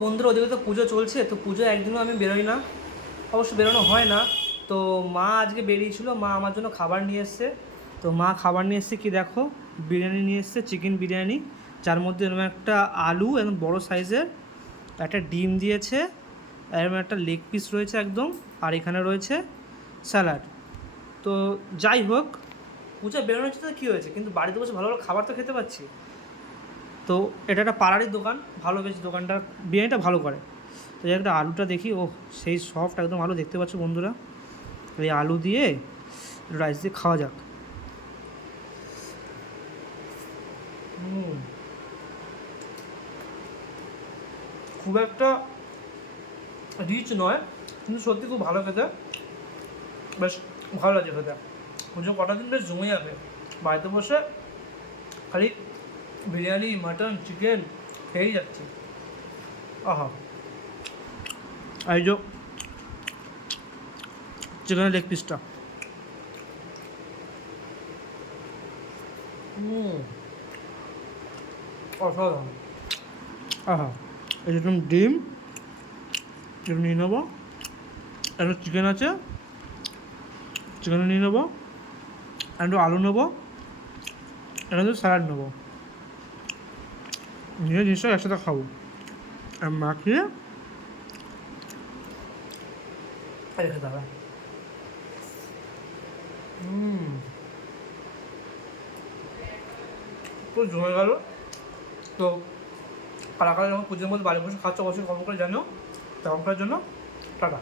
বন্ধুরা, ওদিকে তো পুজো চলছে, তো পুজো একদিনও আমি বেরোই না, অবশ্য বেরোনো হয় না। তো মা আজকে বেরিয়েছিল, মা আমার জন্য খাবার নিয়ে এসছে। তো মা খাবার নিয়ে এসছে কি দেখো, বিরিয়ানি নিয়ে এসছে, চিকেন বিরিয়ানি, যার মধ্যে এরকম একটা আলু একদম বড় সাইজের, একটা ডিম দিয়েছে, এরকম একটা লেগ পিস রয়েছে একদম, আর এখানে রয়েছে স্যালাড। তো যাই হোক, পুজো বেরোনো হচ্ছে তো কী হয়েছে, কিন্তু বাড়িতে বসে ভালো ভালো খাবার তো খেতে পাচ্ছি। তো এটা একটা পাড়ারই দোকান, ভালো বেশ দোকানটা, বিরিয়ানিটা ভালো করে। তো এই একটা আলুটা দেখি, ও সেই সফট একদম আলু, দেখতে পাচ্ছ বন্ধুরা। এই আলু দিয়ে রাইস দিয়ে খাওয়া যাক। খুব একটা রিচ নয়, কিন্তু সত্যি খুব ভালো খেতে, বেশ ভালো লাগে খেতে। পুজো কটা দিন বেশ জমে যাবে, বাড়িতে বসে খালি বিরিয়ানি, মাটন, চিকেন খেয়েই যাচ্ছি। আহা, এই যে চিকেনের লেগ পিসটা, অসাধারণ। আহা, এই যে ডিম এটা নিয়ে নেবো, একটা চিকেন আছে, চিকেন নিয়ে নেবো, একটু আলু নেবো, একটু স্যালাড নেবো, নিয়ে জিনিসটা একসাথে খাবো, আর মাখিয়ে খেতে হবে। পুরো জমে গেল। তো কারা কারা যখন পুজোর মধ্যে বাড়ি বসে খাচ্ছ, অবশ্যই কমেন্ট করে জানিও। তখনকার জন্য টাটা।